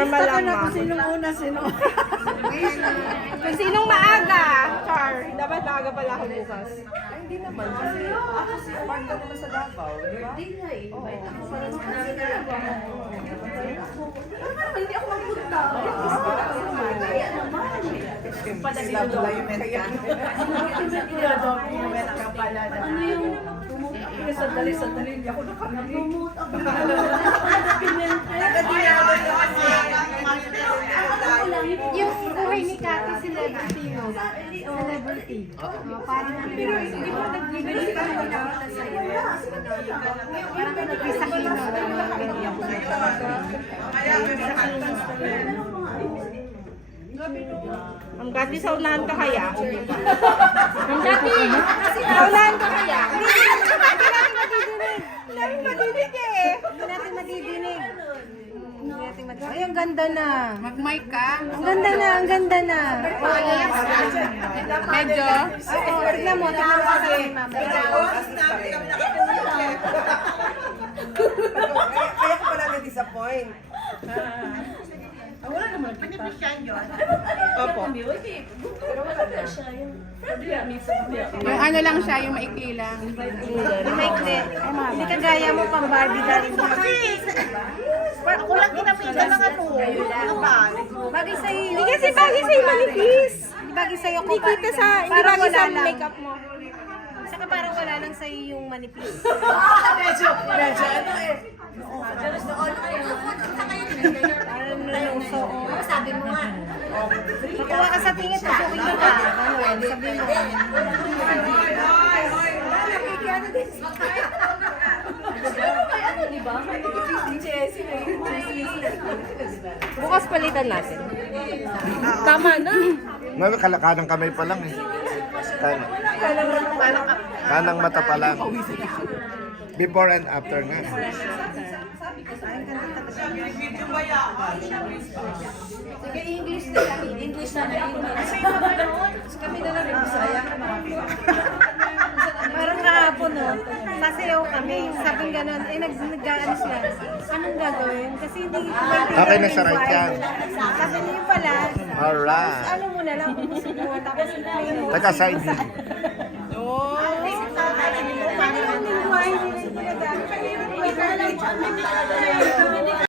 Normal lang, na ma'am. kung sinong una, sino. Kung sinong maaga, Char. Dapat maaga pala ako bukas. Ay, hindi naman. Kasi part ka naman sa Davao, di ba? Hindi ako magpunta. Supplement ka. Supplement ka pala. Ano yung sandali, hindi ako nakakalimutan. Yung buhay ni Kati celebrity yun. Celebrity. Parang ano yun. Hindi mo nagbibigay ka ng nakita sa'yo. Parang nag-isa kino. Ang Kati, saunahan ka kaya? Ang Kati, saunahan ka kaya? Hindi natin madidinig eh. Hindi natin madidinig. Ay, ang ganda na. Mag-mic ka? Ang ganda na, ang ganda na. Medyo? Oo, tignan mo kasi. Kaya ko pala na-disappoint. Wala naman. Opo. Yung ano lang siya, yung maikli lang. Maikli. Hindi ka gaya mo pang Barbie galing mo. Ako lang kinamita ng ano. Bagay sa'yo. Hindi kasi bagay sa'yo manipis. Bagay sa'yo Hindi kita sa, hindi parang bagay wala sa lang. makeup mo. Saka parang wala lang sa'yo yung manipis. Medyo ano eh. Parang naluso. Sabi mo nga. Nakuha ka sa tingin, tusukin mo ka. Ano, sabi mo. Bukas palitan natin. Tama na. Ngayon, kanang kamay pa lang eh. Kanang mata pa lang. Before and after nga. Sige, English na lang. English na lang. Kami na lang yung Bisaya. Parang kahapon, no? Sasayaw kami. Sabing gano'n, nag-ano sila. Anong gagawin? Kasi hindi ko maintindihan Okay na yung sa right vibe. yan. Sabi niyo yung pala, Alright. ano mo na lang, kung gusto mo. Tapos play mo. Taka side view. Paano yung lingwahe nila yung ginagamit?